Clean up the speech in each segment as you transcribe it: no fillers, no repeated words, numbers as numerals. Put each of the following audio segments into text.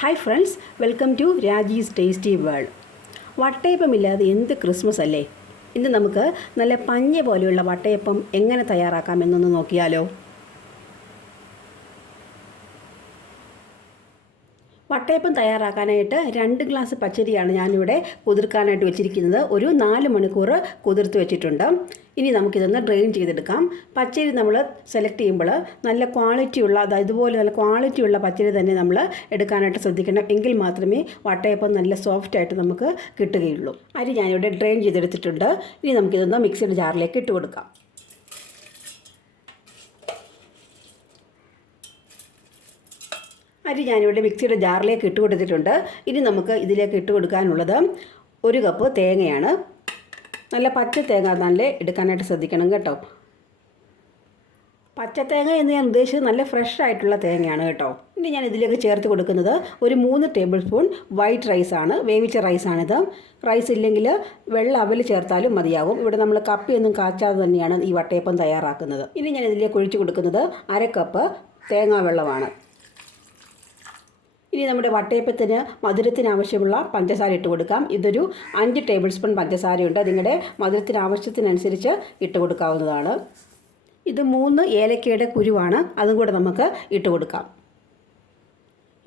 Hi friends, welcome to Raji's tasty world. വട്ടയപ്പമില്ലാതെ എന്ത് Christmas അല്ലേ. ഇന്ന് നമുക്ക് നല്ല പഞ്ഞ പോലെയുള്ള വട്ടയപ്പം എങ്ങനെ തയ്യാറാക്കാമെന്നൊന്ന് നോക്കിയാലോ. വട്ടയപ്പം തയ്യാറാക്കാനായിട്ട് 2 ഗ്ലാസ് പച്ചരിയാണ് ഞാനിവിടെ കുതിർക്കാനായിട്ട് വെച്ചിരിക്കുന്നത്. ഒരു 4 മണിക്കൂർ കുതിർത്ത് വെച്ചിട്ടുണ്ട്. ഇനി നമുക്കിതൊന്ന് ഡ്രെയിൻ ചെയ്തെടുക്കാം. പച്ചരി നമ്മൾ സെലക്ട് ചെയ്യുമ്പോൾ നല്ല ക്വാളിറ്റിയുള്ള, ഇതുപോലെ നല്ല ക്വാളിറ്റിയുള്ള പച്ചരി തന്നെ നമ്മൾ എടുക്കാനായിട്ട് ശ്രദ്ധിക്കണം. എങ്കിൽ മാത്രമേ വട്ടയപ്പം നല്ല സോഫ്റ്റായിട്ട് നമുക്ക് കിട്ടുകയുള്ളൂ. അരി ഞാനിവിടെ ഡ്രെയിൻ ചെയ്തെടുത്തിട്ടുണ്ട്. ഇനി നമുക്കിതൊന്ന് മിക്സിയുടെ ജാറിലേക്ക് ഇട്ട് കൊടുക്കാം. അരി ഞാനിവിടെ മിക്സിയുടെ ജാറിലേക്ക് ഇട്ട് കൊടുത്തിട്ടുണ്ട്. ഇനി നമുക്ക് ഇതിലേക്ക് ഇട്ട് കൊടുക്കാനുള്ളത് 1 കപ്പ് തേങ്ങയാണ്. നല്ല പച്ച തേങ്ങ നല്ല എടുക്കാനായിട്ട് ശ്രദ്ധിക്കണം കേട്ടോ. പച്ചത്തേങ്ങ എന്ന് ഞാൻ ഉദ്ദേശിച്ചത് നല്ല ഫ്രഷ് ആയിട്ടുള്ള തേങ്ങയാണ് കേട്ടോ. ഇനി ഞാൻ ഇതിലേക്ക് ചേർത്ത് കൊടുക്കുന്നത് ഒരു 3 ടേബിൾ സ്പൂൺ വൈറ്റ് റൈസാണ്, വേവിച്ച റൈസാണിത്. റൈസ് ഇല്ലെങ്കിൽ വെള്ള അവൽ ചേർത്താലും മതിയാവും. ഇവിടെ നമ്മൾ കപ്പിയൊന്നും കാച്ചാതെ തന്നെയാണ് ഈ വട്ടയപ്പം തയ്യാറാക്കുന്നത്. ഇനി ഞാൻ ഇതിലേക്ക് ഒഴിച്ച് കൊടുക്കുന്നത് 1/2 കപ്പ് തേങ്ങാ വെള്ളമാണ്. ഇനി നമ്മുടെ വട്ടയപ്പത്തിന് മധുരത്തിന് ആവശ്യമുള്ള പഞ്ചസാര ഇട്ട് കൊടുക്കാം. ഇതൊരു 5 ടേബിൾ സ്പൂൺ പഞ്ചസാരയുണ്ട്. നിങ്ങളുടെ മധുരത്തിന് ആവശ്യത്തിനനുസരിച്ച് ഇട്ട് കൊടുക്കാവുന്നതാണ്. ഇത് 3 ഏലക്കയുടെ കുരുവാണ്, അതും കൂടെ നമുക്ക് ഇട്ട് കൊടുക്കാം.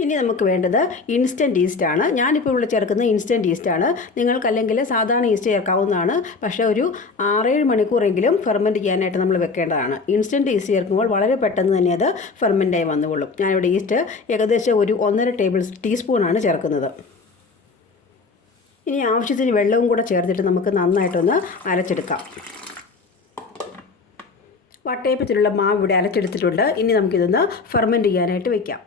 ഇനി നമുക്ക് വേണ്ടത് ഇൻസ്റ്റൻറ്റ് ഈസ്റ്റാണ്. ഞാനിപ്പോൾ ഇവിടെ ചേർക്കുന്നത് ഇൻസ്റ്റൻറ്റ് ഈസ്റ്റാണ്. നിങ്ങൾക്കല്ലെങ്കിൽ സാധാരണ ഈസ്റ്റ് ചേർക്കാവുന്നതാണ്. പക്ഷേ ഒരു 6-7 മണിക്കൂറെങ്കിലും ഫെർമെൻറ്റ് ചെയ്യാനായിട്ട് നമ്മൾ വെക്കേണ്ടതാണ്. ഇൻസ്റ്റൻറ്റ് ഈസ്റ്റ് ചേർക്കുമ്പോൾ വളരെ പെട്ടെന്ന് തന്നെ അത് ഫെർമെൻറ്റായി വന്നുകൊള്ളും. ഞാനിവിടെ ഈസ്റ്റ് ഏകദേശം ഒരു 1.5 ടീസ്പൂണാണ് ചേർക്കുന്നത്. ഇനി ആവശ്യത്തിന് വെള്ളവും കൂടെ ചേർത്തിട്ട് നമുക്ക് നന്നായിട്ടൊന്ന് അരച്ചെടുക്കാം. വട്ടയപ്പത്തിലുള്ള മാവ് ഇവിടെ അരച്ചെടുത്തിട്ടുണ്ട്. ഇനി നമുക്കിതൊന്ന് ഫെർമെൻറ്റ് ചെയ്യാനായിട്ട് വയ്ക്കാം.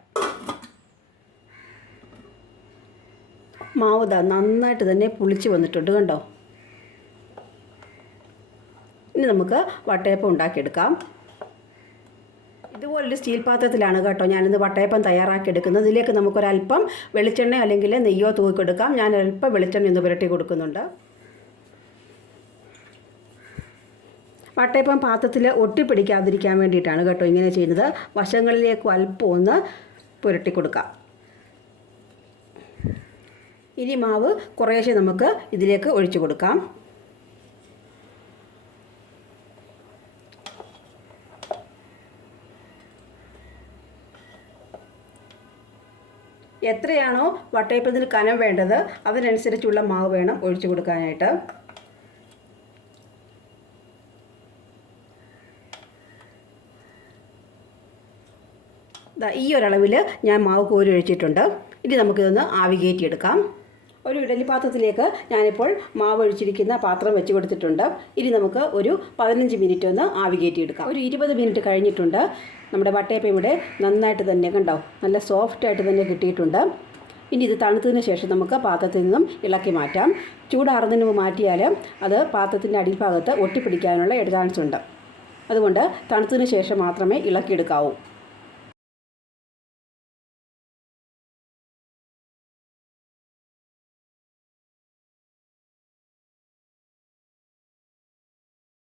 മാവ് നന്നായിട്ട് തന്നെ പുളിച്ച് വന്നിട്ടുണ്ട് കണ്ടോ. ഇനി നമുക്ക് വട്ടയപ്പം ഉണ്ടാക്കിയെടുക്കാം. ഇതുപോലൊരു സ്റ്റീൽ പാത്രത്തിലാണ് കേട്ടോ ഞാനിന്ന് വട്ടയപ്പം തയ്യാറാക്കിയെടുക്കുന്നത്. ഇതിലേക്ക് നമുക്കൊരല്പം വെളിച്ചെണ്ണ അല്ലെങ്കിൽ നെയ്യോ തൂക്കിക്കൊടുക്കാം. ഞാൻ അല്പം വെളിച്ചെണ്ണ ഒന്ന് പുരട്ടി കൊടുക്കുന്നുണ്ട്. വട്ടയപ്പം പാത്രത്തിൽ ഒട്ടിപ്പിടിക്കാതിരിക്കാൻ വേണ്ടിയിട്ടാണ് കേട്ടോ ഇങ്ങനെ ചെയ്യുന്നത്. വശങ്ങളിലേക്ക് അല്പം ഒന്ന് പുരട്ടി കൊടുക്കാം. ഇനി മാവ് കുറേശ്ശെ നമുക്ക് ഇതിലേക്ക് ഒഴിച്ചു കൊടുക്കാം. എത്രയാണോ വട്ടയപ്പത്തിന് കനം വേണ്ടത് അതിനനുസരിച്ചുള്ള മാവ് വേണം ഒഴിച്ചു കൊടുക്കാനായിട്ട്. ഈ ഒരളവിൽ ഞാൻ മാവ് കോരി ഒഴിച്ചിട്ടുണ്ട്. ഇനി നമുക്കിതൊന്ന് ആവി കയറ്റിയെടുക്കാം. ഒരു ഇഡലി പാത്രത്തിലേക്ക് ഞാനിപ്പോൾ മാവ് ഒഴിച്ചിരിക്കുന്ന പാത്രം വെച്ച് കൊടുത്തിട്ടുണ്ട്. ഇനി നമുക്ക് ഒരു 15 മിനിറ്റ് ഒന്ന് ആവി കയറ്റിയെടുക്കാം. ഒരു 20 മിനിറ്റ് കഴിഞ്ഞിട്ടുണ്ട്. നമ്മുടെ വട്ടയപ്പം ഇവിടെ നന്നായിട്ട് തന്നെ കണ്ടോ, നല്ല സോഫ്റ്റായിട്ട് തന്നെ കിട്ടിയിട്ടുണ്ട്. ഇനി ഇത് തണുത്തതിന് ശേഷം നമുക്ക് പാത്രത്തിൽ നിന്നും ഇളക്കി മാറ്റാം. ചൂടാറുന്നതിന് മുമ്പ് മാറ്റിയാൽ അത് പാത്രത്തിൻ്റെ അടിഭാഗത്ത് ഒട്ടിപ്പിടിക്കാനുള്ള ചാൻസ് ഉണ്ട്. അതുകൊണ്ട് തണുത്തതിന് ശേഷം മാത്രമേ ഇളക്കിയെടുക്കാവൂ.